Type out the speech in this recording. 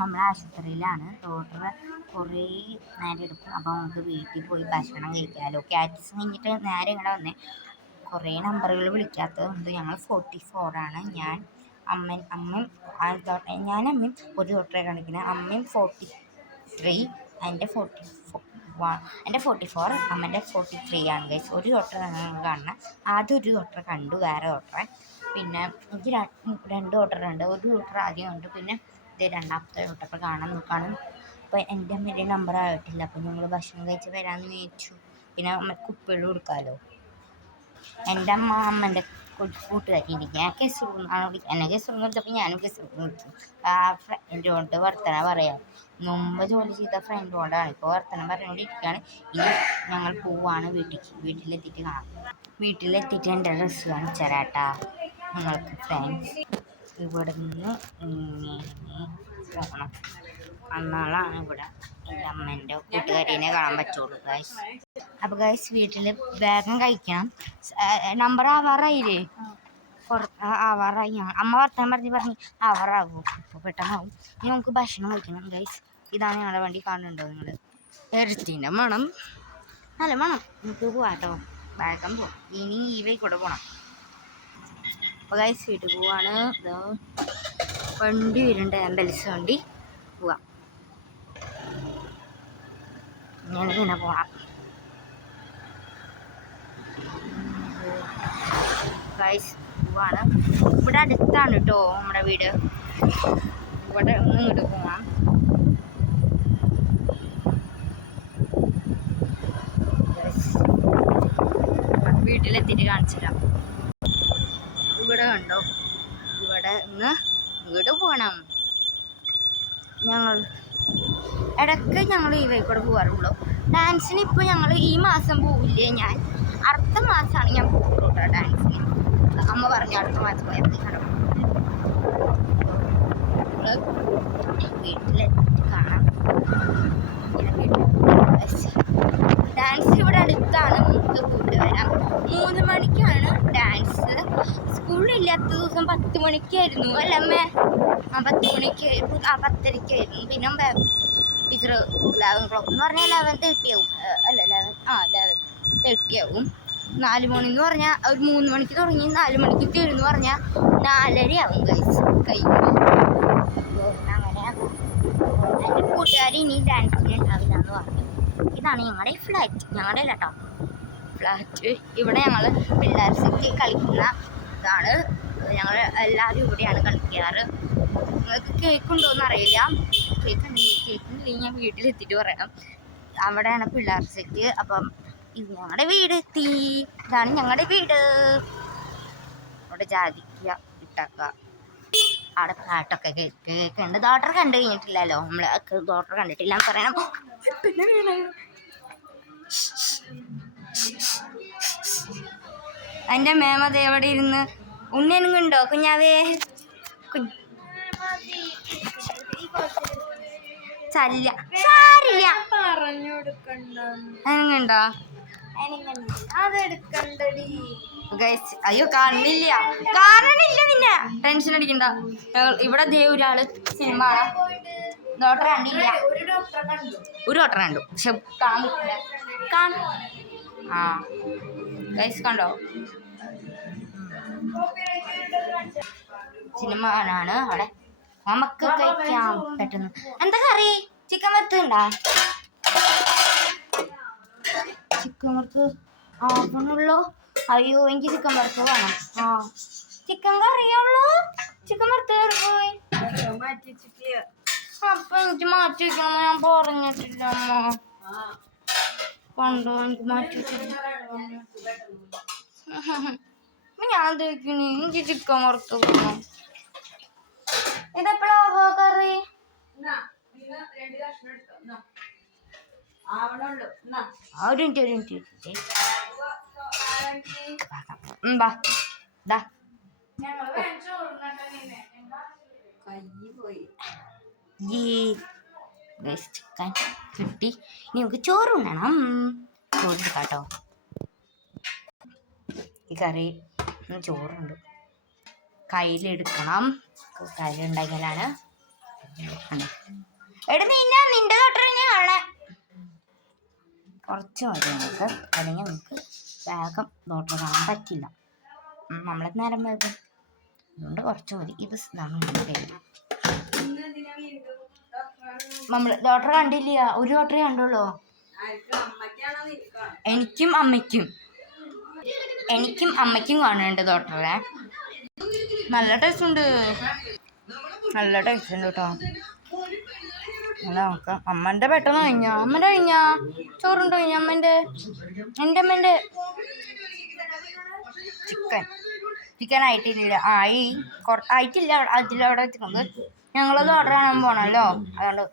നമ്മൾ ആശുപത്രിയിലാണ്. ഡോക്ടർ കുറേ നേരം എടുക്കും. അപ്പോൾ നമുക്ക് വീട്ടിൽ പോയി ഭക്ഷണം കഴിക്കാമല്ലോ. കാറ്റസ് കഴിഞ്ഞിട്ട് നേരെ ഇങ്ങനെ വന്നേ. കുറേ നമ്പറുകൾ വിളിക്കാത്തതുകൊണ്ട് ഞങ്ങൾ 44 ഞാൻ അമ്മയും അമ്മയും ഒരു ഡോക്ടറെ കാണിക്കുന്നത്. അമ്മയും 43, എൻ്റെ 44, അമ്മൻ്റെ 43 ആണ് ഗൈസ്. ഒരു ഡോക്ടറെ കാണണം. ആദ്യം ഒരു ഡോക്ടറെ കണ്ടു, വേറെ ഡോക്ടറെ. പിന്നെ എനിക്ക് 2 ഡോക്ടറുണ്ട്. ഒരു ഡോക്ടർ ആദ്യം കണ്ടു, പിന്നെ ഇത് രണ്ടാമത്തെ ഡോക്ടറെ കാണാൻ നോക്കാണ്. അപ്പോൾ എൻ്റെ അമ്മയുടെ നമ്പർ ആയിട്ടില്ല. അപ്പോൾ ഞങ്ങൾ ഭക്ഷണം കഴിച്ച് വരാമെന്ന് വിചാരിച്ചു. പിന്നെ അമ്മയ്ക്ക് ഉപ്പിട്ട് കൊടുക്കാമല്ലോ. എൻ്റെ അമ്മൻ്റെ കൂട്ടുകാരിയുണ്ട്. ഞാൻ കെസുറൂന്നാണ് വിളിക്കുക. എന്നെ കെസുറൂന്ന് വിളിച്ചപ്പോൾ ഞാനും കെസുറൂന്ന് വിളിച്ചു. ആ ഫ്രണ്ടിനോട് വർത്തമാനം പറയാം. മുമ്പ് ജോലി ചെയ്ത ഫ്രണ്ടിനോടാണ് ഇപ്പോൾ വർത്തമാനം പറഞ്ഞുകൊണ്ടിരിക്കുകയാണ്. ഇനി ഞങ്ങൾ പോവാണ് വീട്ടിലെത്തിയിട്ട് കാണാം. വീട്ടിലെത്തിയിട്ട് എൻ്റെ ഡ്രസ്സ് കാണിച്ചു തരാട്ടാ നിങ്ങൾക്ക് ഫ്രണ്ട്സ്. ഇവിടെ നിന്ന് പോകണം. അന്നാളാണ് ഇവിടെ എൻ്റെ അമ്മേൻ്റെ കൂട്ടുകാരിനെ കാണാൻ പറ്റുള്ളൂ ഗൈസ്. അപ്പോൾ ഗൈസ് വീട്ടിൽ വേഗം കഴിക്കണം. നമ്പർ ആവാറായില്ലേ? ആവാറായി. അമ്മ വർത്താനം പറഞ്ഞ് ആവാറാകും. അപ്പോൾ പെട്ടെന്നാവും. ഇനി നമുക്ക് ഭക്ഷണം കഴിക്കണം ഗൈസ്. ഇതാണ് ഞങ്ങളുടെ വണ്ടി. കാണുന്നുണ്ടോ നിങ്ങൾ? ഇറച്ചിൻ്റെ മണം, നല്ല മണം. നമുക്ക് പോവാട്ടോ, വേഗം പോവാം. ഇനി ഈ വഴിക്കൂടെ പോകണം. അപ്പോൾ ഗൈസ് വീട്ടിൽ പോവാണ്. വണ്ടി വരുന്നുണ്ട്, ആംബുലൻസ് വണ്ടി. പോവാം, ഞാനിങ്ങനെ പോകണം ഗൈസ്. പോവാണ്. ഇവിടെ അടുത്താണ് കേട്ടോ നമ്മുടെ വീട്. ഇവിടെ ഒന്ന് ഇങ്ങോട്ട് പോവാം. വീട്ടിലെത്തിയിട്ട് കാണിച്ചിട്ടാ. ഇവിടെ കണ്ടോ, ഇവിടെ നിന്ന് ഇങ്ങോട്ട് പോകണം. ഞങ്ങൾ ഇടയ്ക്ക് ഞങ്ങൾ ഈ വഴിക്കൂടെ പോകാറുള്ളൂ. ഡാൻസിന് ഇപ്പോൾ ഞങ്ങൾ ഈ മാസം പോവില്ലേ, ഞാൻ അടുത്ത മാസമാണ് ഞാൻ പോകുള്ളൂ കേട്ടോ ഡാൻസിന്. അമ്മ പറഞ്ഞു അടുത്ത മാസം പോയാൽ വീട്ടിലെത്തിയിട്ട് കാണാം. ഡാൻസ് ഇവിടെ അടുത്താണ്, നമുക്ക് പോയിട്ട് വരാം. 3 മണിക്കാണ് ഡാൻസ്. സ്കൂളില്ലാത്ത ദിവസം 10 മണിക്കായിരുന്നു അല്ല അമ്മേ? 10 മണിക്കായിരുന്നു, 10:30ക്കായിരുന്നു. പിന്നെ ടീച്ചർ 11 o'clock എന്ന് പറഞ്ഞാൽ 11:30 ആവും. അല്ല 11:30 ആവും. 4 മണി എന്ന് പറഞ്ഞാൽ ഒരു 3 മണിക്ക് തുടങ്ങി 4 മണിക്ക് തീരുന്ന് പറഞ്ഞാൽ 4:30 ആവും ഗൈസ് കഴിയുമ്പോൾ. അങ്ങനെ എൻ്റെ കൂട്ടുകാരി ഇനി ഡാൻസിന് ഉണ്ടാവില്ല എന്ന് പറഞ്ഞു. ഇതാണ് ഞങ്ങളുടെ ഫ്ലാറ്റ്. ഞങ്ങളുടെ അല്ല കേട്ടോ ഫ്ലാറ്റ്. ഇവിടെ ഞങ്ങൾ പിള്ളേർക്ക് കളിക്കുന്ന ഇതാണ്. ഞങ്ങൾ എല്ലാവരും ഇവിടെയാണ് കളിക്കാറ്. നിങ്ങൾക്ക് കേക്ക് ഉണ്ടോയെന്ന് അറിയില്ല. കേക്കില്ലെങ്കിൽ ഞാൻ വീട്ടിലെത്തിയിട്ട് പറയണം. അവിടെയാണ് പിള്ളേർ സെറ്റ്. അപ്പം ഇത് ഞങ്ങളുടെ വീടെത്തി. ഇതാണ് ഞങ്ങളുടെ വീട്. അവിടെ ജാതിക്ക ഇട്ടക്ക, അവിടെ പാട്ടൊക്കെ കേൾക്കുന്നുണ്ട്. ഡോക്ടർ കണ്ടു കഴിഞ്ഞിട്ടില്ലല്ലോ, നമ്മൾ ഡോക്ടർ കണ്ടിട്ടില്ല എന്ന് പറയണം. എൻ്റെ മേമത് എവിടെ ഇരുന്ന് ഉണ്ണിയനുണ്ടോ കുഞ്ഞാവേ? സാരില്ല അനങ്ങുണ്ടോ? അയ്യോ കാണില്ല നിന്നെ ടെൻഷൻ അടിക്കണ്ട. ഇവിടെ ദേ ഒരാള് സിനിമ ഡോക്ടറെ കണ്ടില്ല. ഒരു ഡോക്ടറെ കണ്ടു പക്ഷെ ഗൈസ് കണ്ടോ? സിനിമ കാണാണ് അവിടെ. നമുക്ക് കഴിക്കാം പെട്ടെന്ന്. എന്താ കറി? ചിക്കൻ വറുത്തുണ്ടാ? ചിക്കൻ വറുത്ത് ആവണുള്ളൂ. അയ്യോ എനിക്ക് ചിക്കൻ വറുത്ത് വേണം. ചിക്കൻ കറിയുള്ളൂ, ചിക്കൻ വറുത്ത് പോയി. അപ്പൊ എനിക്ക് മാറ്റി വെക്കണം. ഞാൻ പറഞ്ഞിട്ടില്ല അമ്മ. കണ്ടോ എനിക്ക് മാറ്റി വെച്ചില്ല. ഞാൻ തേക്കണേ എനിക്ക് ചിക്കൻ വറുത്ത് പോകണം. ഇതെപ്പോഴാ കറി? ഒരു മിനിറ്റ് ചിക്കൻ കിട്ടി. ഇനി നമുക്ക് ചോറ് ഉണ്ണണം. ചോറ് കേട്ടോ. ഈ കറി ചോറുണ്ട്, കയ്യിലെടുക്കണം. കയ്യിലുണ്ടെങ്കിലാണ് എടാ നിന്റെ ഡോക്ടർ തന്നെ കാണാൻ കുറച്ച് മതി നമുക്ക്, അല്ലെങ്കിൽ നമുക്ക് വേഗം ഡോക്ടറെ കാണാൻ പറ്റില്ല, നമ്മളെ നേരം വേഗം. അതുകൊണ്ട് കുറച്ച് മതി. ഇത് നമ്മൾ ഡോക്ടറെ കണ്ടില്ല, ഒരു ഡോക്ടറെ കണ്ടുള്ളൂ. എനിക്കും അമ്മയ്ക്കും കാണുന്നുണ്ട് ഡോക്ടറെ. നല്ല ടേസ്റ്റ് ഉണ്ട് കേട്ടോ. അല്ല നോക്കാം. അമ്മൻ്റെ പെട്ടെന്ന് കഴിഞ്ഞാ ചോറുണ്ടോ കഴിഞ്ഞാ എൻ്റെ അമ്മേൻ്റെ ചിക്കൻ ആയിട്ടില്ല. ആയിട്ടില്ല. അതിലവിടെ വെച്ചിട്ടുണ്ട്. ഞങ്ങളത് ഓർഡർ ചെയ്യാൻ പോണല്ലോ, അതുകൊണ്ട്